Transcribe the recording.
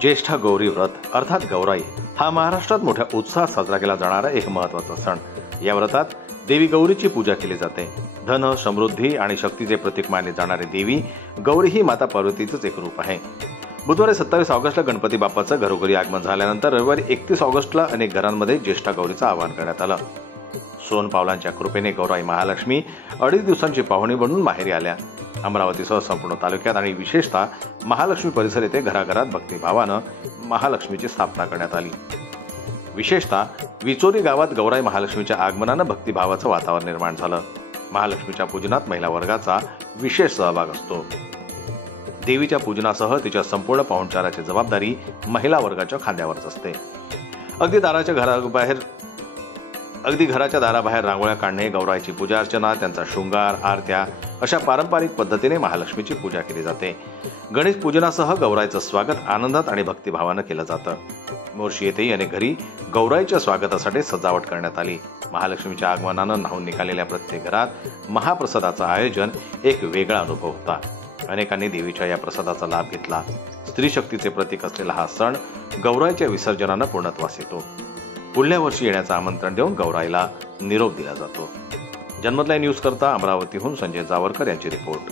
ज्येष्ठ गौरी व्रत अर्थात गौराई हा महाराष्ट्रात मोठ्या उत्साहात साजरा केला जाणारा एक महत्त्वाचा सण। या व्रतात देवी गौरीची पूजा केली जाते। धन, समृद्धी आणि शक्तीचे प्रतीक मानली जाणारी देवी गौरी ही माता पार्वतीचंच एक रूप आहे। बुधवारी 27 ऑगस्टला गणपती बाप्पाचं घरोघरी आगमन झाल्यानंतर रविवारी 31 ऑगस्टला अनेक घरांमध्ये ज्येष्ठ गौरीचं आवाहन करण्यात आलं। सोन पावलांच्या कृपेने गौराई महालक्ष्मी 2.5 दिवसांची पाहुणी बनून माहेरी आल्या। अमरावतीसह संपूर्ण तालुक्यात आणि विशेषतः महालक्ष्मी परिसर येथे घराघरात भक्तिभावानं महालक्ष्मीची स्थापना करण्यात आली। विशेषतः विचोरी गावात गौराई महालक्ष्मीच्या आगमनानं भक्तिभावाचं वातावरण निर्माण झालं। महालक्ष्मीच्या पूजनात महिला वर्गाचा विशेष सहभाग असतो। देवीच्या पूजनासह तिच्या संपूर्ण पाहुणचाराची जबाबदारी महिला वर्गाच्या खांद्यावरच असते। अगदी घराच्या दाराबाहेर रांगोळ्या काढणे, गौराईची पूजा अर्चना, त्यांचा शृंगार, आरत्या अशा पारंपरिक पद्धतीने महालक्ष्मीची पूजा केली जाते। गणेश पूजनासह गौराईचं स्वागत आनंदात आणि भक्तिभावानं केलं जातं। मोर्शी येथेही अनेक घरी गौराईच्या स्वागतासाठी सजावट करण्यात आली। महालक्ष्मीच्या आगमनानं न्हाऊन निघालेल्या प्रत्येक घरात महाप्रसादाचं आयोजन एक वेगळा अनुभव होता। अनेकांनी देवीच्या या प्रसादाचा लाभ घेतला। स्त्री शक्तीचे प्रतीक असलेला हा सण गौराईच्या विसर्जनानं पूर्णत्वास येतो। पुढल्या वर्षी येण्याचं आमंत्रण देऊन गौराईला निरोप दिला जातो। जन्मत लाईव्ह न्यूज करता अमरावतीहून संजय जावरकर यांची रिपोर्ट।